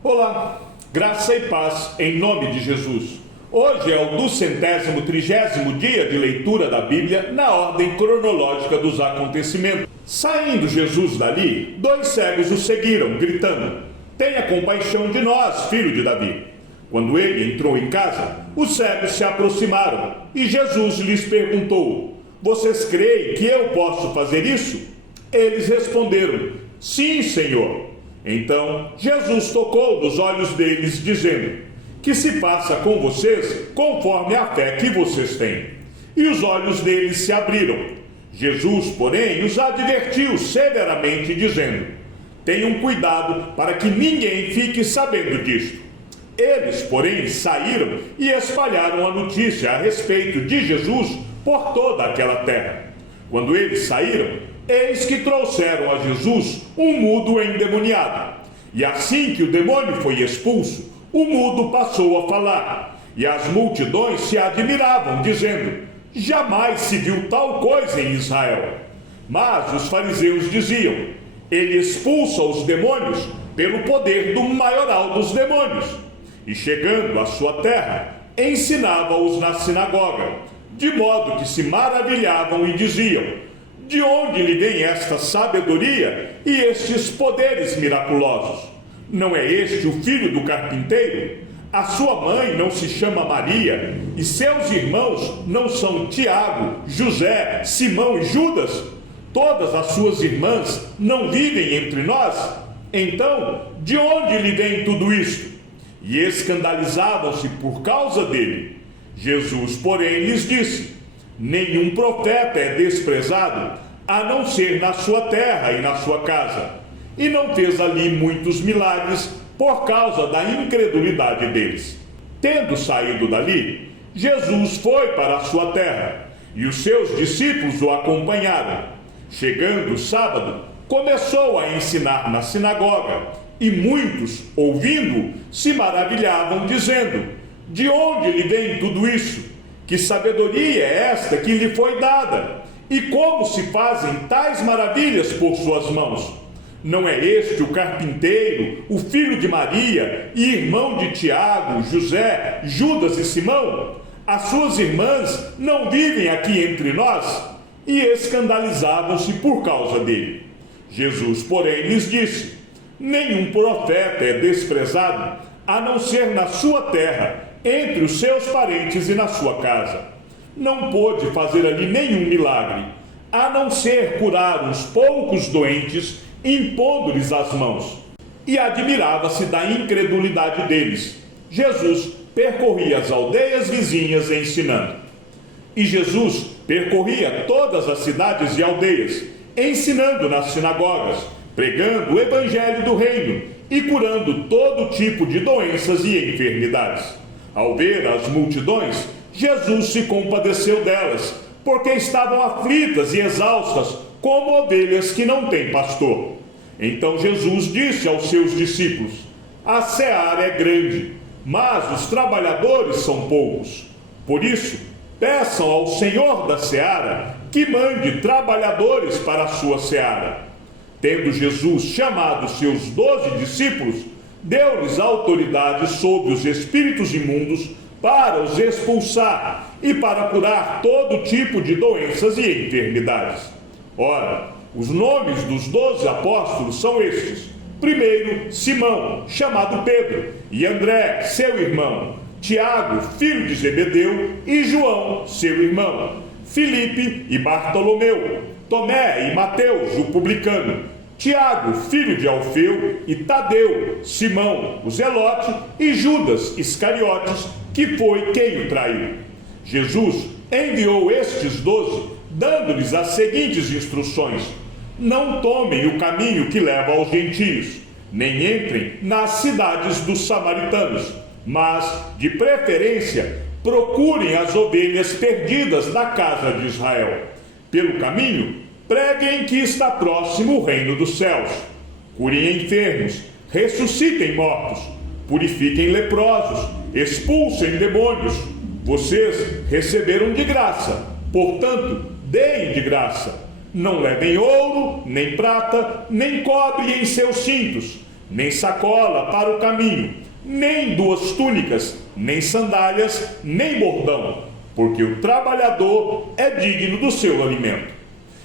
Olá, graça e paz em nome de Jesus. Hoje é o 230º dia de leitura da Bíblia na ordem cronológica dos acontecimentos. Saindo Jesus dali, 2 cegos o seguiram, gritando: "Tenha compaixão de nós, filho de Davi." Quando ele entrou em casa, os cegos se aproximaram e Jesus lhes perguntou: "Vocês creem que eu posso fazer isso?" Eles responderam: "Sim, Senhor." Então Jesus tocou nos olhos deles, dizendo: "Que se faça com vocês conforme a fé que vocês têm." E os olhos deles se abriram. Jesus, porém, os advertiu severamente, dizendo: "Tenham cuidado para que ninguém fique sabendo disto." Eles, porém, saíram e espalharam a notícia a respeito de Jesus por toda aquela terra. Quando eles saíram, eis que trouxeram a Jesus um mudo endemoniado. E assim que o demônio foi expulso, o mudo passou a falar. E as multidões se admiravam, dizendo: "Jamais se viu tal coisa em Israel." Mas os fariseus diziam: "Ele expulsa os demônios pelo poder do maioral dos demônios." E chegando à sua terra, ensinava-os na sinagoga, de modo que se maravilhavam e diziam: "De onde lhe vem esta sabedoria e estes poderes miraculosos? Não é este o filho do carpinteiro? A sua mãe não se chama Maria? E seus irmãos não são Tiago, José, Simão e Judas? Todas as suas irmãs não vivem entre nós? Então, de onde lhe vem tudo isto?" E escandalizavam-se por causa dele. Jesus, porém, lhes disse: "Nenhum profeta é desprezado, a não ser na sua terra e na sua casa." E não fez ali muitos milagres por causa da incredulidade deles. Tendo saído dali, Jesus foi para a sua terra, e os seus discípulos o acompanharam. Chegando o sábado, começou a ensinar na sinagoga, e muitos, ouvindo, se maravilhavam, dizendo: "De onde lhe vem tudo isso? Que sabedoria é esta que lhe foi dada? E como se fazem tais maravilhas por suas mãos? Não é este o carpinteiro, o filho de Maria, e irmão de Tiago, José, Judas e Simão? As suas irmãs não vivem aqui entre nós?" E escandalizavam-se por causa dele. Jesus, porém, lhes disse: "Nenhum profeta é desprezado, a não ser na sua terra, entre os seus parentes e na sua casa." Não pôde fazer ali nenhum milagre, a não ser curar uns poucos doentes, impondo-lhes as mãos. E admirava-se da incredulidade deles. Jesus percorria as aldeias vizinhas ensinando. E Jesus percorria todas as cidades e aldeias, ensinando nas sinagogas, pregando o evangelho do reino e curando todo tipo de doenças e enfermidades. Ao ver as multidões, Jesus se compadeceu delas, porque estavam aflitas e exaustas, como ovelhas que não têm pastor. Então Jesus disse aos seus discípulos: "A seara é grande, mas os trabalhadores são poucos. Por isso, peçam ao Senhor da seara que mande trabalhadores para a sua seara." Tendo Jesus chamado seus 12 discípulos, deu-lhes autoridade sobre os espíritos imundos para os expulsar e para curar todo tipo de doenças e enfermidades. Ora, os nomes dos 12 apóstolos são estes: primeiro, Simão, chamado Pedro, e André, seu irmão, Tiago, filho de Zebedeu, e João, seu irmão, Filipe e Bartolomeu, Tomé e Mateus, o publicano, Tiago, filho de Alfeu, e Tadeu, Simão, o zelote, e Judas Iscariotes, que foi quem o traiu. Jesus enviou estes 12, dando-lhes as seguintes instruções: "Não tomem o caminho que leva aos gentios, nem entrem nas cidades dos samaritanos, mas, de preferência, procurem as ovelhas perdidas da casa de Israel. Pelo caminho, preguem que está próximo o reino dos céus. Curem enfermos, ressuscitem mortos, purifiquem leprosos, expulsem demônios. Vocês receberam de graça, portanto, deem de graça. Não levem ouro, nem prata, nem cobre em seus cintos, nem sacola para o caminho, nem 2 túnicas, nem sandálias, nem bordão, porque o trabalhador é digno do seu alimento.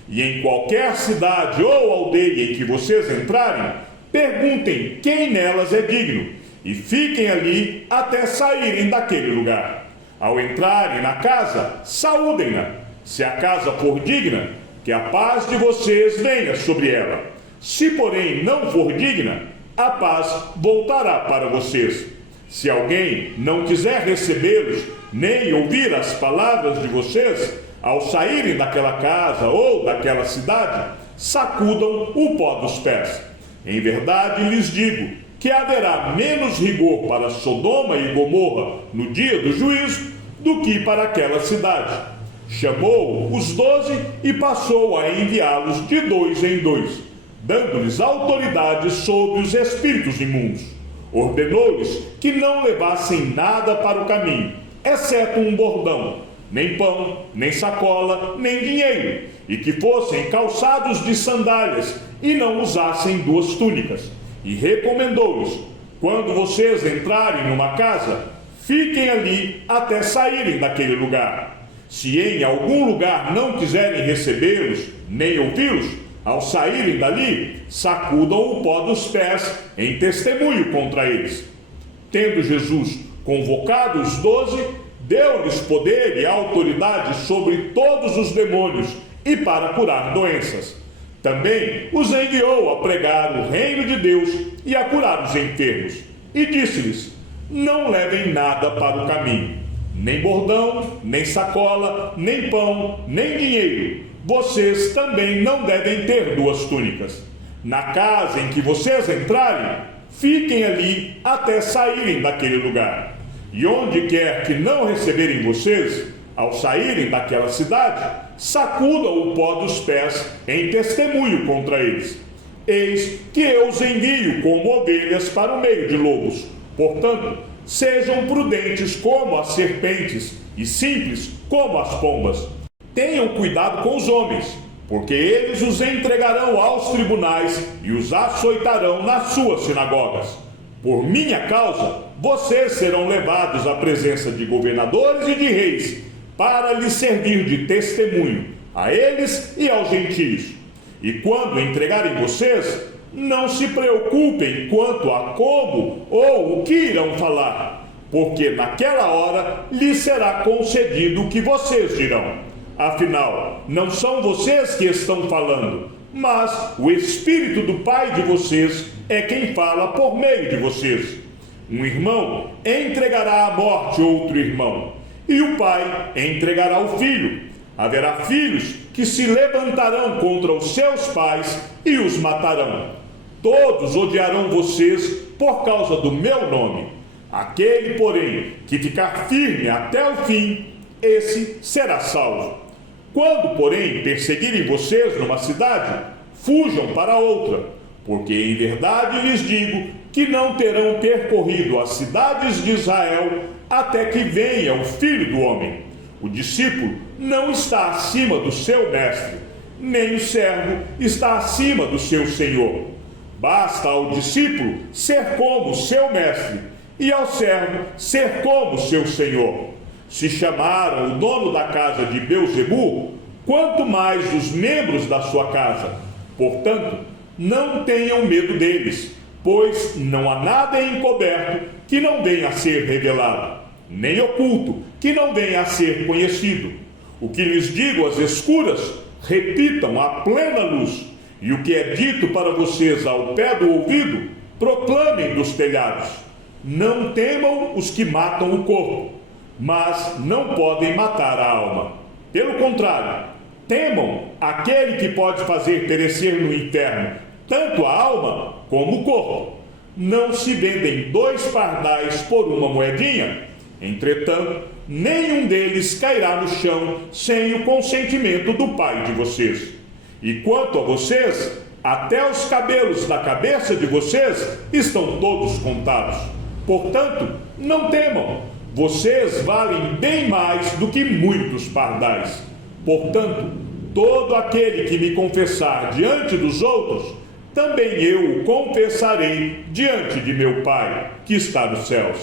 E em qualquer cidade ou aldeia em que vocês entrarem, perguntem quem nelas é digno, e fiquem ali até saírem daquele lugar. Ao entrarem na casa, saúdem-na. Se a casa for digna, que a paz de vocês venha sobre ela. Se, porém, não for digna, a paz voltará para vocês. Se alguém não quiser recebê-los, nem ouvir as palavras de vocês, ao saírem daquela casa ou daquela cidade, sacudam o pó dos pés. Em verdade lhes digo que haverá menos rigor para Sodoma e Gomorra no dia do juízo do que para aquela cidade. Chamou os 12 e passou a enviá-los de 2 em 2, dando-lhes autoridade sobre os espíritos imundos. Ordenou-lhes que não levassem nada para o caminho, exceto um bordão, nem pão, nem sacola, nem dinheiro, e que fossem calçados de sandálias e não usassem 2 túnicas. E recomendou-lhes: quando vocês entrarem numa casa, fiquem ali até saírem daquele lugar. Se em algum lugar não quiserem recebê-los, nem ouvi-los, ao saírem dali, sacudam o pó dos pés em testemunho contra eles. Tendo Jesus convocado os 12, deu-lhes poder e autoridade sobre todos os demônios e para curar doenças. Também os enviou a pregar o reino de Deus e a curar os enfermos. E disse-lhes: não levem nada para o caminho, nem bordão, nem sacola, nem pão, nem dinheiro. Vocês também não devem ter 2 túnicas. Na casa em que vocês entrarem, fiquem ali até saírem daquele lugar. E onde quer que não receberem vocês, ao saírem daquela cidade, sacudam o pó dos pés em testemunho contra eles. Eis que eu os envio como ovelhas para o meio de lobos. Portanto, sejam prudentes como as serpentes e simples como as pombas. Tenham cuidado com os homens, porque eles os entregarão aos tribunais e os açoitarão nas suas sinagogas. Por minha causa, vocês serão levados à presença de governadores e de reis, para lhes servir de testemunho a eles e aos gentios. E quando entregarem vocês, não se preocupem quanto a como ou o que irão falar, porque naquela hora lhes será concedido o que vocês dirão. Afinal, não são vocês que estão falando, mas o Espírito do Pai de vocês é quem fala por meio de vocês. Um irmão entregará à morte outro irmão, e o pai entregará o filho. Haverá filhos que se levantarão contra os seus pais e os matarão. Todos odiarão vocês por causa do meu nome. Aquele, porém, que ficar firme até o fim, esse será salvo. Quando, porém, perseguirem vocês numa cidade, fujam para outra, porque em verdade lhes digo que não terão percorrido as cidades de Israel até que venha o Filho do Homem. O discípulo não está acima do seu mestre, nem o servo está acima do seu senhor. Basta ao discípulo ser como seu mestre, e ao servo ser como seu senhor. Se chamaram o dono da casa de Beelzebu, quanto mais os membros da sua casa. Portanto, não tenham medo deles, pois não há nada encoberto que não venha a ser revelado, nem oculto que não venha a ser conhecido. O que lhes digo às escuras, repitam à plena luz, e o que é dito para vocês ao pé do ouvido, proclamem dos telhados. Não temam os que matam o corpo, mas não podem matar a alma. Pelo contrário, temam aquele que pode fazer perecer no inferno tanto a alma como o corpo. Não se vendem 2 pardais por uma moedinha? Entretanto, nenhum deles cairá no chão sem o consentimento do Pai de vocês. E quanto a vocês, até os cabelos da cabeça de vocês estão todos contados. Portanto, não temam, vocês valem bem mais do que muitos pardais. Portanto, todo aquele que me confessar diante dos outros, também eu o confessarei diante de meu Pai, que está nos céus.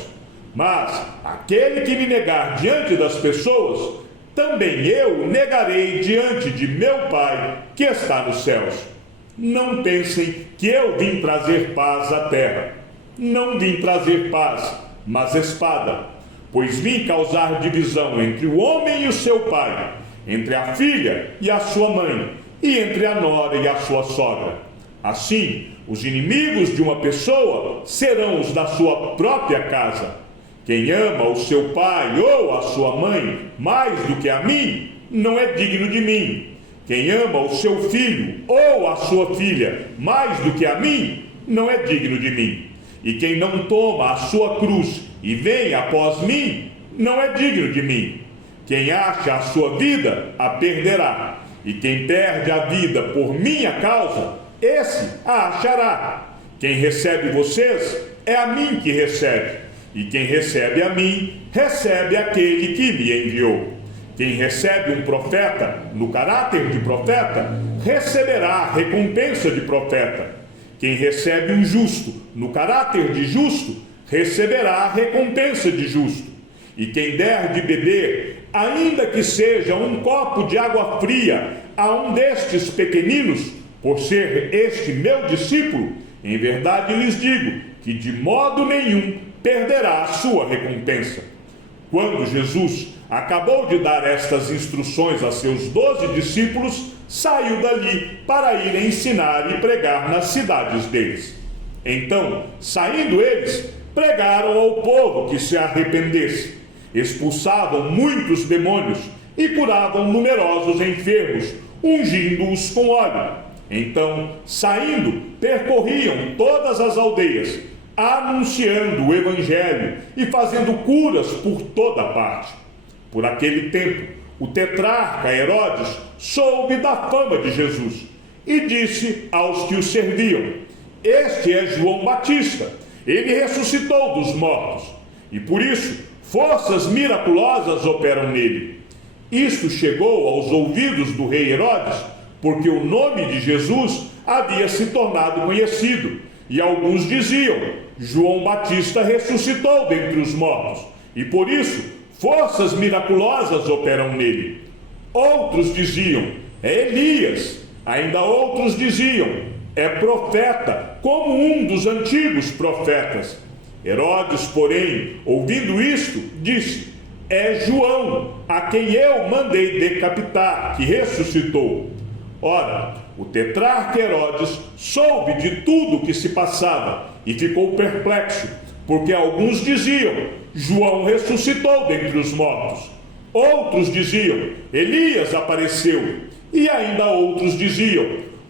Mas aquele que me negar diante das pessoas, também eu o negarei diante de meu Pai, que está nos céus. Não pensem que eu vim trazer paz à terra. Não vim trazer paz, mas espada. Pois vim causar divisão entre o homem e o seu pai, entre a filha e a sua mãe, e entre a nora e a sua sogra. Assim, os inimigos de uma pessoa serão os da sua própria casa. Quem ama o seu pai ou a sua mãe mais do que a mim, não é digno de mim. Quem ama o seu filho ou a sua filha mais do que a mim, não é digno de mim. E quem não toma a sua cruz e vem após mim, não é digno de mim. Quem acha a sua vida, a perderá. E quem perde a vida por minha causa, esse a achará. Quem recebe vocês, é a mim que recebe. E quem recebe a mim, recebe aquele que me enviou. Quem recebe um profeta, no caráter de profeta, receberá a recompensa de profeta. Quem recebe um justo, no caráter de justo, receberá a recompensa de justo. E quem der de beber, ainda que seja um copo de água fria, a um destes pequeninos, por ser este meu discípulo, em verdade lhes digo que de modo nenhum perderá a sua recompensa. Quando Jesus acabou de dar estas instruções a seus 12 discípulos, saiu dali para ir ensinar e pregar nas cidades deles. Então, saindo eles, pregaram ao povo que se arrependesse, expulsavam muitos demônios e curavam numerosos enfermos, ungindo-os com óleo. Então, saindo, percorriam todas as aldeias, anunciando o evangelho e fazendo curas por toda parte. Por aquele tempo, o tetrarca Herodes soube da fama de Jesus e disse aos que o serviam: este é João Batista, ele ressuscitou dos mortos, e por isso forças miraculosas operam nele. Isto chegou aos ouvidos do rei Herodes, porque o nome de Jesus havia se tornado conhecido, e alguns diziam: João Batista ressuscitou dentre os mortos, e por isso forças miraculosas operam nele. Outros diziam: é Elias. Ainda outros diziam: é profeta, como um dos antigos profetas. Herodes, porém, ouvindo isto, disse: é João, a quem eu mandei decapitar, que ressuscitou. Ora, o tetrarca Herodes soube de tudo o que se passava e ficou perplexo, porque alguns diziam: João ressuscitou dentre os mortos. Outros diziam: Elias apareceu. E ainda outros diziam: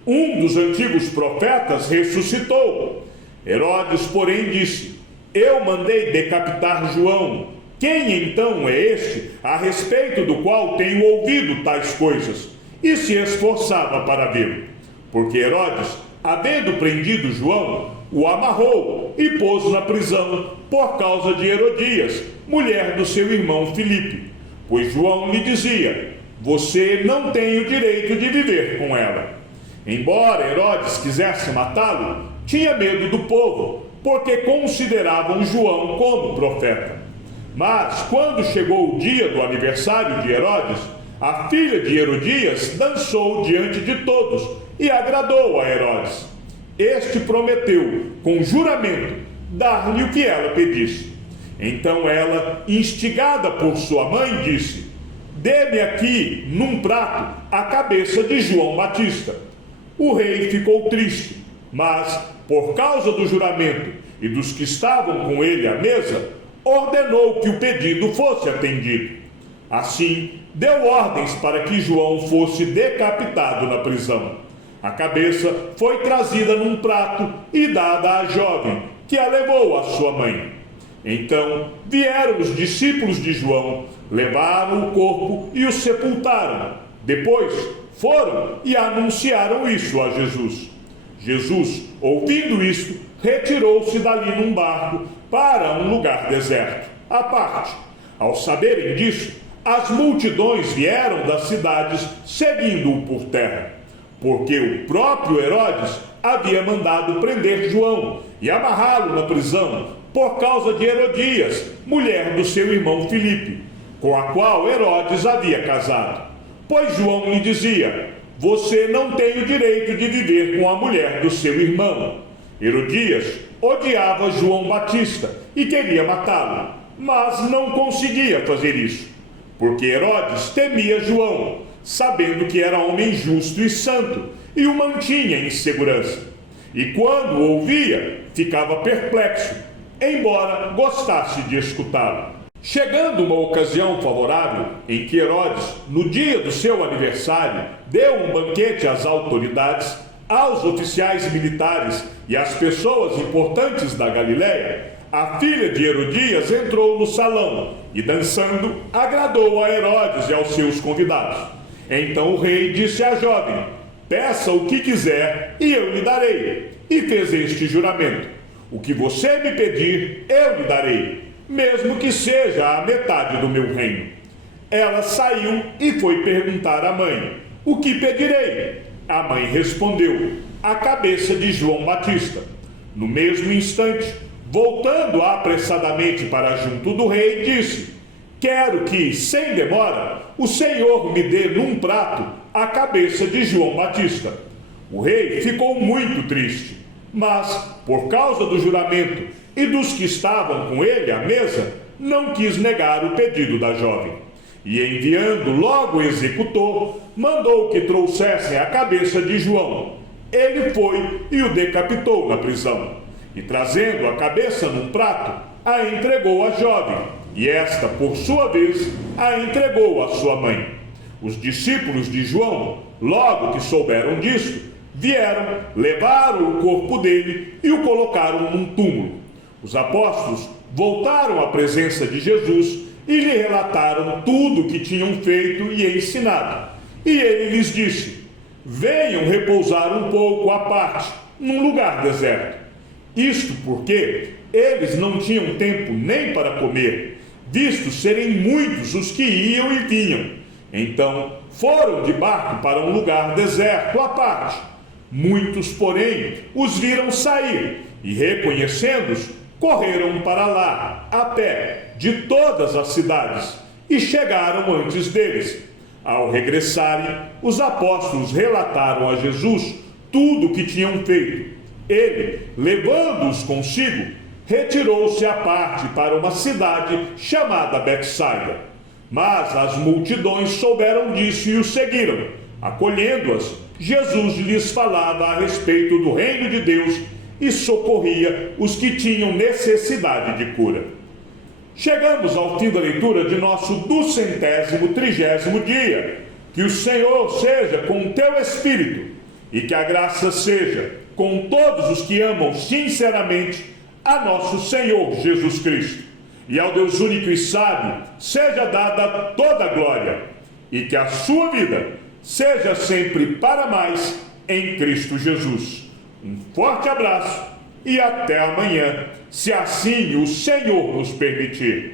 um dos antigos profetas ressuscitou. Herodes, porém, disse: eu mandei decapitar João. Quem então é este, a respeito do qual tenho ouvido tais coisas? E se esforçava para vê-lo. Porque Herodes, havendo prendido João, o amarrou e pôs na prisão por causa de Herodias, mulher do seu irmão Filipe. Pois João lhe dizia: você não tem o direito de viver com ela. Embora Herodes quisesse matá-lo, tinha medo do povo, porque consideravam João como profeta. Mas, quando chegou o dia do aniversário de Herodes, a filha de Herodias dançou diante de todos e agradou a Herodes. Este prometeu, com juramento, dar-lhe o que ela pedisse. Então ela, instigada por sua mãe, disse: dê-me aqui, num prato, a cabeça de João Batista. O rei ficou triste, mas, por causa do juramento e dos que estavam com ele à mesa, ordenou que o pedido fosse atendido. Assim, deu ordens para que João fosse decapitado na prisão. A cabeça foi trazida num prato e dada à jovem, que a levou à sua mãe. Então vieram os discípulos de João, levaram o corpo e o sepultaram. Depois foram e anunciaram isso a Jesus. Jesus, ouvindo isto, retirou-se dali num barco para um lugar deserto, à parte. Ao saberem disso, as multidões vieram das cidades seguindo-o por terra. porque o próprio Herodes havia mandado prender João e amarrá-lo na prisão por causa de Herodias, mulher do seu irmão Filipe, com a qual Herodes havia casado. Pois João lhe dizia: você não tem o direito de viver com a mulher do seu irmão. Herodias odiava João Batista e queria matá-lo, mas não conseguia fazer isso, porque Herodes temia João, sabendo que era homem justo e santo, e o mantinha em segurança. E quando o ouvia, ficava perplexo, embora gostasse de escutá-lo. Chegando uma ocasião favorável em que Herodes, no dia do seu aniversário, deu um banquete às autoridades, aos oficiais militares e às pessoas importantes da Galiléia, a filha de Herodias entrou no salão e, dançando, agradou a Herodes e aos seus convidados. Então o rei disse à jovem: peça o que quiser e eu lhe darei. E fez este juramento: o que você me pedir, eu lhe darei, mesmo que seja a metade do meu reino. Ela saiu e foi perguntar à mãe: o que pedirei? A mãe respondeu: a cabeça de João Batista. No mesmo instante, voltando apressadamente para junto do rei, disse: quero que, sem demora, o Senhor me dê num prato a cabeça de João Batista. O rei ficou muito triste, mas, por causa do juramento e dos que estavam com ele à mesa, não quis negar o pedido da jovem. E, enviando logo o executor, mandou que trouxessem a cabeça de João. Ele foi e o decapitou na prisão. E, trazendo a cabeça num prato, a entregou à jovem, e esta, por sua vez, a entregou à sua mãe. Os discípulos de João, logo que souberam disto, vieram, levaram o corpo dele e o colocaram num túmulo. Os apóstolos voltaram à presença de Jesus e lhe relataram tudo o que tinham feito e ensinado. E ele lhes disse: venham repousar um pouco à parte, num lugar deserto. Isto porque eles não tinham tempo nem para comer, visto serem muitos os que iam e vinham. Então foram de barco para um lugar deserto à parte. Muitos, porém, os viram sair e, reconhecendo-os, correram para lá, a pé, de todas as cidades, e chegaram antes deles. Ao regressarem, os apóstolos relataram a Jesus tudo o que tinham feito. Ele, levando-os consigo, retirou-se à parte para uma cidade chamada Betsaida. Mas as multidões souberam disso e o seguiram. Acolhendo-as, Jesus lhes falava a respeito do reino de Deus e socorria os que tinham necessidade de cura. Chegamos ao fim da leitura de nosso 230º dia. Que o Senhor seja com o teu espírito e que a graça seja com todos os que amam sinceramente a nosso Senhor Jesus Cristo. E ao Deus único e sábio seja dada toda a glória, e que a sua vida seja sempre para mais em Cristo Jesus. Um forte abraço e até amanhã, se assim o Senhor nos permitir.